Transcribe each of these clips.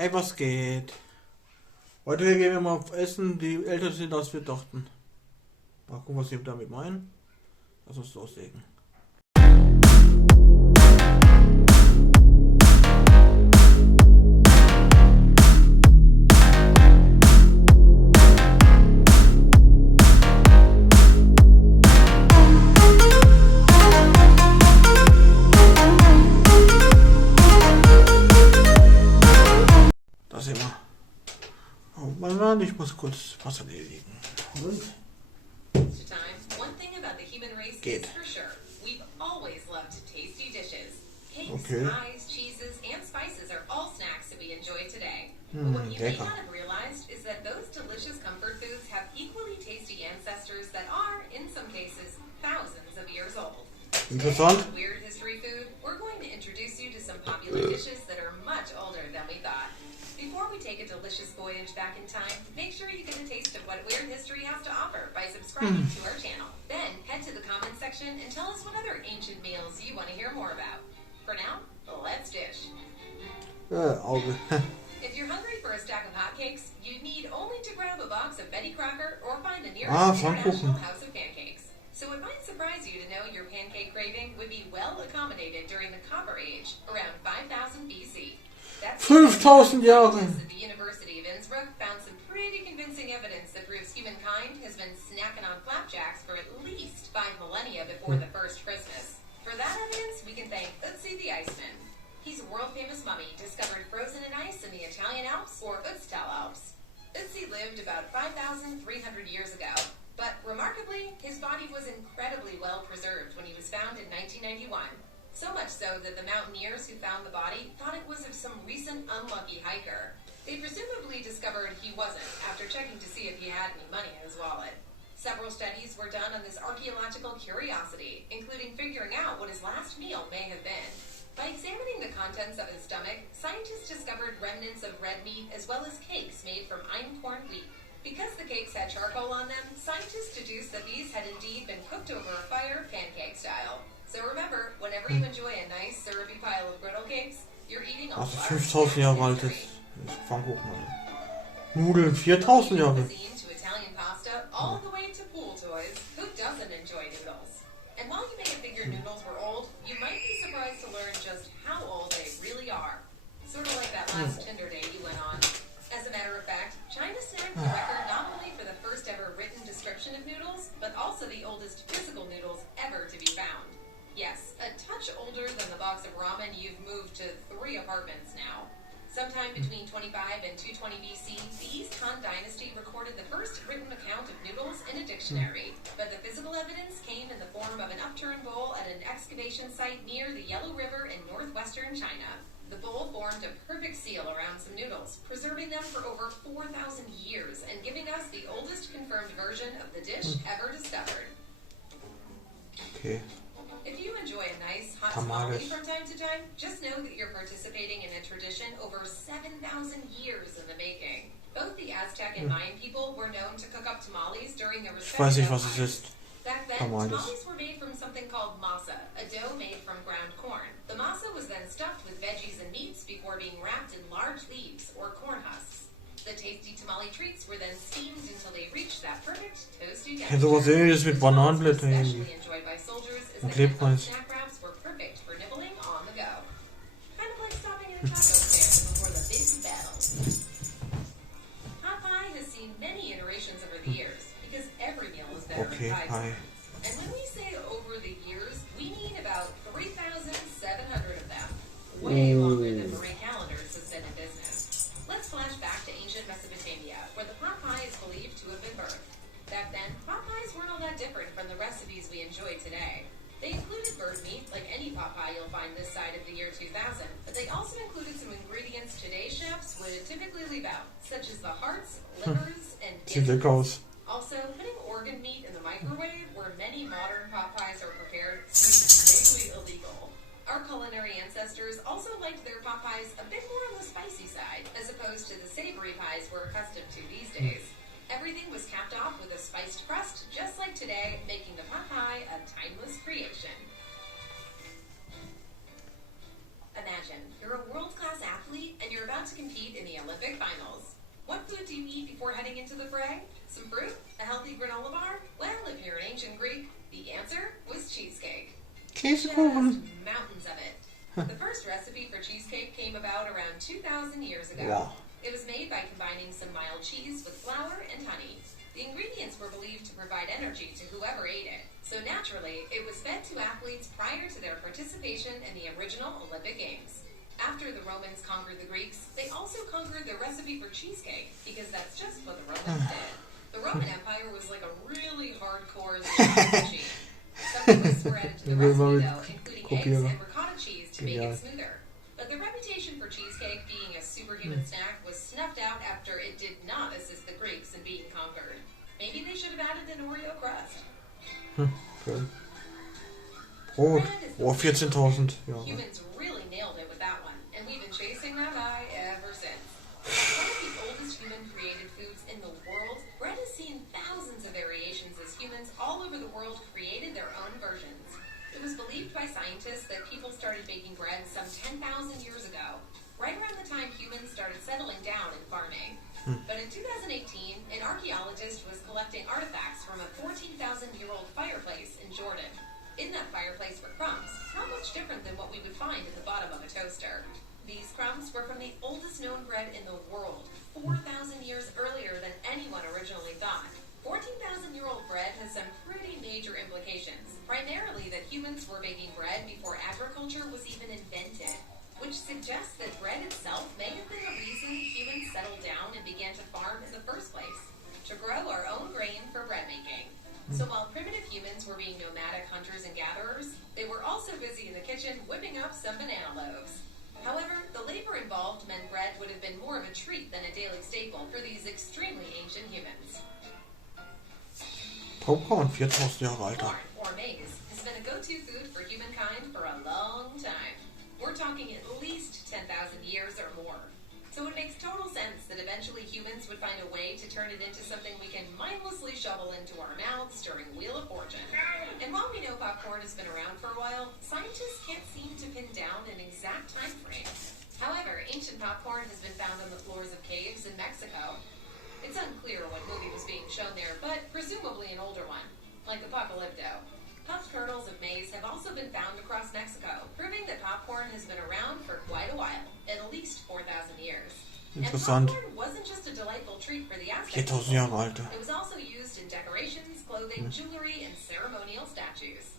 Hey, was geht? Heute gehen wir mal auf Essen, die älter sind, als wir dachten. Mal gucken, was sie damit meinen. Lass uns loslegen. Da sind wir. Oh Mann, ich muss kurz was erledigen. Und? Geht. Okay. Lecker. Interessant. Before we take a delicious voyage back in time, make sure you get a taste of what weird history has to offer by subscribing to our channel. Then head to the comments section and tell us what other ancient meals you want to hear more about. For now, let's dish. Auge. If you're hungry for a stack of hotcakes, you need only to grab a box of Betty Crocker or find the nearest international house of pancakes. So it might surprise you to know your pancake craving would be well accommodated during the Copper Age, around 5000 BC. 5000 Jahre. The University of Innsbruck found some pretty convincing evidence that proves humankind has been snacking on flapjacks for at least 5 millennia before the first Christmas. For that evidence, we can thank Ötzi the Iceman. He's a world-famous mummy discovered frozen in ice in the Italian Alps, or Ötztal Alps. Ötzi lived about 5,300 years ago, but remarkably, his body was incredibly well preserved when he was found in 1991. So much so that the mountaineers who found the body thought it was of some recent unlucky hiker. They presumably discovered he wasn't after checking to see if he had any money in his wallet. Several studies were done on this archaeological curiosity, including figuring out what his last meal may have been. By examining the contents of his stomach, scientists discovered remnants of red meat as well as cakes made from einkorn wheat. Because the cakes had charcoal on them, scientists deduced that these had indeed been cooked over a fire, pancake style. So remember, whenever you enjoy a nice syrupy pile of griddle cakes, you're eating a Also large 5000 Jahre altes Pfannkuchen. Nudeln 4000 Jahre. to Italian pasta, all the way to pool toys. Who doesn't enjoy noodles? And while you may have figured noodles were old, you might be surprised to learn just how old they really are. Sort of like that last Tinder date you went on. As a matter of fact, China snagged the record not only for the first ever written description of noodles, but also the oldest physical noodles ever to be found. Yes, a touch older than the box of ramen you've moved to 3 apartments now. Sometime between 25 and 220 BC, the East Han Dynasty recorded the first written account of noodles in a dictionary, but the physical evidence came in the form of an upturned bowl at an excavation site near the Yellow River in northwestern China. The bowl formed a perfect seal around some noodles, preserving them for over 4,000 years and giving us the oldest confirmed version of the dish ever discovered. Okay. If you enjoy a nice hot tamale from time to time, just know that you're participating in a tradition over 7,000 years in the making. Both the Aztec and Mayan people were known to cook up tamales during their respective times. Back then, tamales were made from something called masa, a dough made from ground corn. The masa was then stuffed with veggies and meats before being wrapped in large leaves or corn husks. The tasty tamale treats were then steamed until they reached that perfect toasty texture. Sowas ähnliches mit Bananenblättern irgendwie. Und Klebreis. Snack wraps were perfect for nibbling on the go. Kind of like stopping in a taco stand before the big battle. Pot pie has seen many iterations over the years because every meal is better than pie. And when we say over the years, we mean about 3,700 of them. Way longer than Marie Callender's has been in business. Let's flash back to ancient Mesopotamia, where the pot pie is believed to have been birthed. Back then, pot pies weren't all that different from the recipes we enjoy today. They included bird meat, like any pot pie you'll find this side of the year 2000, but they also included some ingredients today's chefs would typically leave out, such as the hearts, livers, and gizzards. Also, putting organ meat in the microwave, where many modern pot pies are prepared, seems vaguely illegal. Our culinary ancestors also liked their pot pies a bit more on the spicy side, as opposed to the savory pies we're accustomed to these days. Everything was capped off with a spiced crust, just like today, making the pot pie a timeless creation. Imagine, you're a world-class athlete and you're about to compete in the Olympic finals. What food do you eat before heading into the fray? Some fruit? A healthy granola bar? Well, if you're an ancient Greek, the answer was cheesecake. Just Käsekuchen. mountains of it. The first recipe for cheesecake came about around 2,000 years ago. Wow. It was made by combining some mild cheese with flour and honey. The ingredients were believed to provide energy to whoever ate it, so naturally, it was fed to athletes prior to their participation in the original Olympic Games. After the Romans conquered the Greeks, they also conquered the recipe for cheesecake, because that's just what the Romans did. The Roman Empire was like a really hardcore machine. Some twists were added to the recipe, though, including eggs and ricotta cheese to make it smoother. But the reputation for cheesecake being a superhuman snack was snuffed out after it did not assist the Greeks in being conquered. Maybe they should have added an Oreo crust. Okay. Brot. Oh, 14.000. Ja. Humans really nailed it with that one, and we've been chasing that high ever since. One of the oldest human-created foods in the world, bread has seen thousands of variations as humans all over the world created their own versions. It was believed by scientists that people started baking bread some 10,000 years ago, right around the time humans started settling down in farming. But in 2018, an archaeologist was collecting artifacts from a 14,000-year-old fireplace in Jordan. In that fireplace were crumbs, not much different than what we would find at the bottom of a toaster. These crumbs were from the oldest known bread in the world, 4,000 years earlier than anyone originally thought. 14,000-year-old bread has some pretty major implications, primarily that humans were baking bread before agriculture was even invented, which suggests that bread itself may have been the reason humans settled down and began to farm in the first place, to grow our own grain for bread making. So while primitive humans were being nomadic hunters and gatherers, they were also busy in the kitchen whipping up some banana loaves. However, the labor involved meant bread would have been more of a treat than a daily staple for these extremely ancient humans. Popcorn, 4.000 Jahre alter. Corn, or maize, has been a go-to food for humankind for a long time. We're talking at least 10,000 years or more. So it makes total sense that eventually humans would find a way to turn it into something we can mindlessly shovel into our mouths during Wheel of Fortune. And while we know popcorn has been around for a while, scientists can't seem to pin down an exact time frame. However, ancient popcorn has been found on the floors of caves in Mexico. It's unclear what movie was being shown there, but presumably an older one, like Apocalypto. Puffed kernels of maize have also been found across Mexico, proving that popcorn has been around for quite a while, at least 4,000 years. Interessant. And popcorn wasn't just a delightful treat for the Aztec 4.000 people. Jahre alter. It was also used in decorations, clothing, jewelry, and ceremonial statues.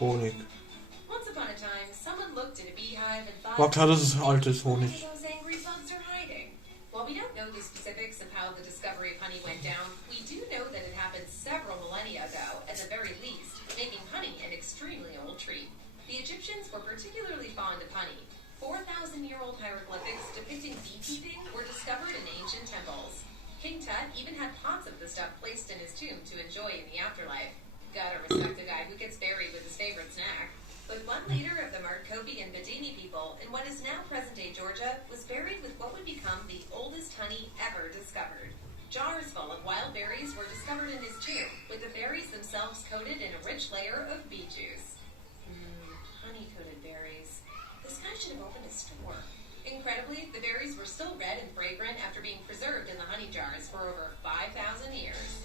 Honig. Once upon a time, someone looked at a beehive and thought, War klar, das ist altes Honig. those angry bugs are hiding. While we don't know the specifics of how the discovery of honey went down, we do know that it happened several millennia ago, at the very least, making honey an extremely old treat. The Egyptians were particularly fond of honey. 4,000-year-old hieroglyphics depicting beekeeping were discovered in ancient temples. King Tut even had pots of the stuff placed in his tomb to enjoy in the afterlife. Gotta respect a guy who gets buried with his favorite snack. But one leader of the Marcovi and Badini people in what is now present-day Georgia was buried with what would become the oldest honey ever discovered. Jars full of wild berries were discovered in his tomb, with the berries themselves coated in a rich layer of bee juice. Honey-coated berries. This guy should have opened a store. Incredibly, the berries were still red and fragrant after being preserved in the honey jars for over 5,000 years.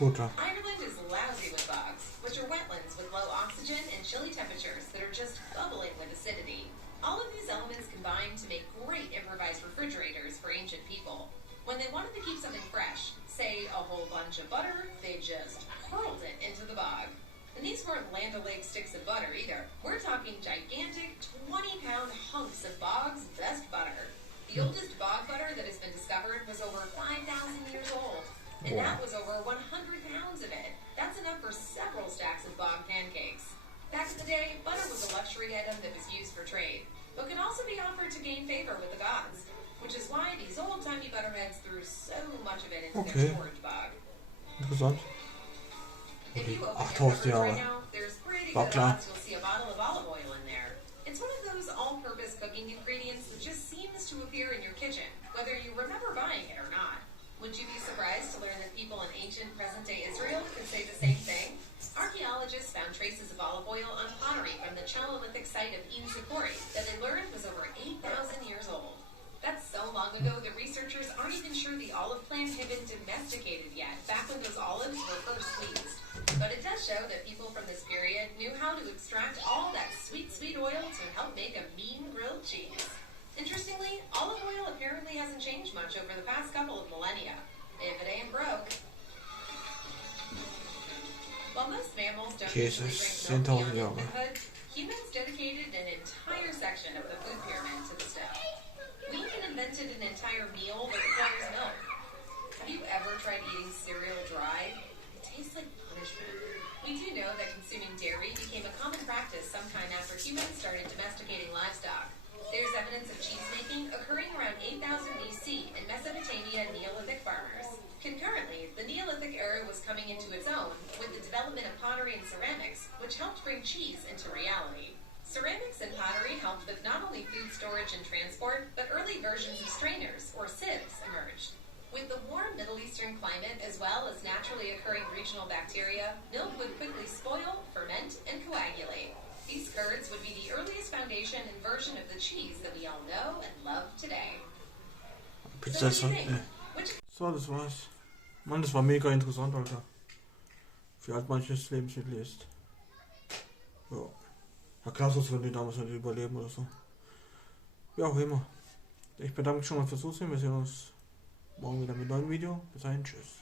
Butter. Ireland is lousy with bogs, which are wetlands with low oxygen and chilly temperatures that are just bubbling with acidity. All of these elements combine to make great improvised refrigerators for ancient people. When they wanted to keep something fresh, say a whole bunch of butter, they just hurled it into the bog. And these weren't Land O'Lakes sticks of butter either. We're talking gigantic 20-pound hunks of Bog's best butter. The oldest bog butter that has been discovered was over 5,000 years old. And that was over 100 pounds of it. That's enough for several stacks of bog pancakes. Back in the day, butter was a luxury item that was used for trade, but could also be offered to gain favor with the gods, which is why these old-timey butterheads threw so much of it into their storage bog. Interessant. If you open 8.000 your cupboard Jahre. right now, there's pretty War good klar. odds you'll see a bottle of olive oil in there. It's one of those all-purpose cooking ingredients that just seems to appear in your kitchen, whether you remember buying it or not. Would you be surprised to learn that people in ancient present-day Israel could say the same thing? Archaeologists found traces of olive oil on pottery from the Chalcolithic site of Inzikori that they learned was over 8,000 years old. That's so long ago that researchers aren't even sure the olive plant had been domesticated yet, back when those olives were first squeezed. But it does show that people from this period knew how to extract all that sweet, sweet oil to help make a mean grilled cheese. Interestingly, olive oil apparently hasn't changed much over the past couple of millennia. If it ain't broke. While most mammals don't usually drink milk beyond infanthood, humans dedicated an entire section of the food pyramid to the step. We even invented an entire meal that requires milk. Have you ever tried eating cereal dry? It tastes like punishment. We do know that consuming dairy became a common practice sometime after humans started domesticating livestock. There's evidence of cheese making occurring around 8000 BC in Mesopotamia Neolithic farmers. Concurrently, the Neolithic era was coming into its own with the development of pottery and ceramics, which helped bring cheese into reality. Ceramics and pottery helped with not only food storage and transport, but early versions of strainers, or sieves, emerged. With the warm Middle Eastern climate, as well as naturally occurring regional bacteria, milk would quickly spoil, ferment, and coagulate. These curds would be the earliest foundation and version of the cheese that we all know and love today. So what do you think? So, das war's. Mann, das war mega interessant, Alter. Wie alt manches Lebensmittel ist. Ja. Ja, krass, was wenn die damals nicht überleben oder so. Wie auch immer. Ich bedanke mich schon mal fürs Zusehen. Wir sehen uns morgen wieder mit einem neuen Video. Bis dahin, tschüss.